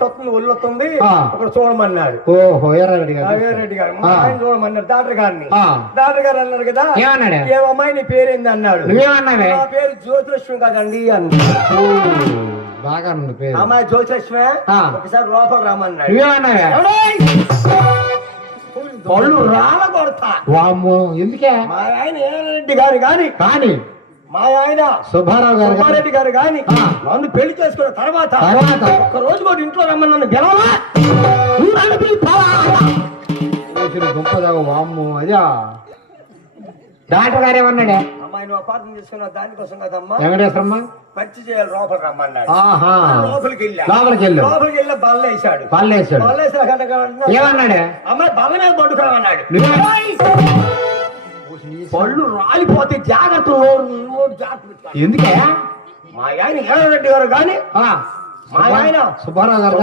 ఒళ్ళొస్తుంది ఒకటి చూడమన్నాడు. ఓహో ఎర్రరెడ్డి గారు వీర్రెడ్డి గారు ఆయన చూడమన్నారు డాక్టర్ గారిని. డాక్టర్ గారు అన్నారు కదా, ఏమమ్మాయి నీ పేరేంది అన్నాడు. నా పేరు జ్యోతిలక్ష్మి కదండి అన్నా. బాగా ఉంది పేరు. అమ్మాయి జ్యోతిలక్ష్మి ఒకసారి లోపల రమ్మన్నాడు. పళ్ళు రాల కొడతా. వామ్మో ఎందుకే? మా ఆయన ఏరెడ్డి గారు కానీ మా ఆయన సుబ్బారెడ్డి గారు కానీ నన్ను పెళ్లి చేసుకున్న తర్వాత ఒక్క రోజు కూడా ఇంట్లో రమ్మని నన్ను గెలవలా. వామ్మో అదా డాక్టర్ గారు ఏమన్నాడే? అమ్మాయి నువ్వు అపార్థం చేసుకున్న దానికోసం కదమ్మా, వెంకటేశ్వరమ్మ పరిచయం చేయాలి లోపల రమ్మన్నాడు. లోపలికి వెళ్ళి బల్లేసాడు. ఏమన్నాడే? అమ్మాయి బల్ల మీద పడుకోమన్నాడు. పళ్ళు రాలిపోతే జాగ్రత్త. ఎందుకే? మా ఆయన ఏరెడ్డి గారు కానీ మా ఆయన సుబ్బారావు గారు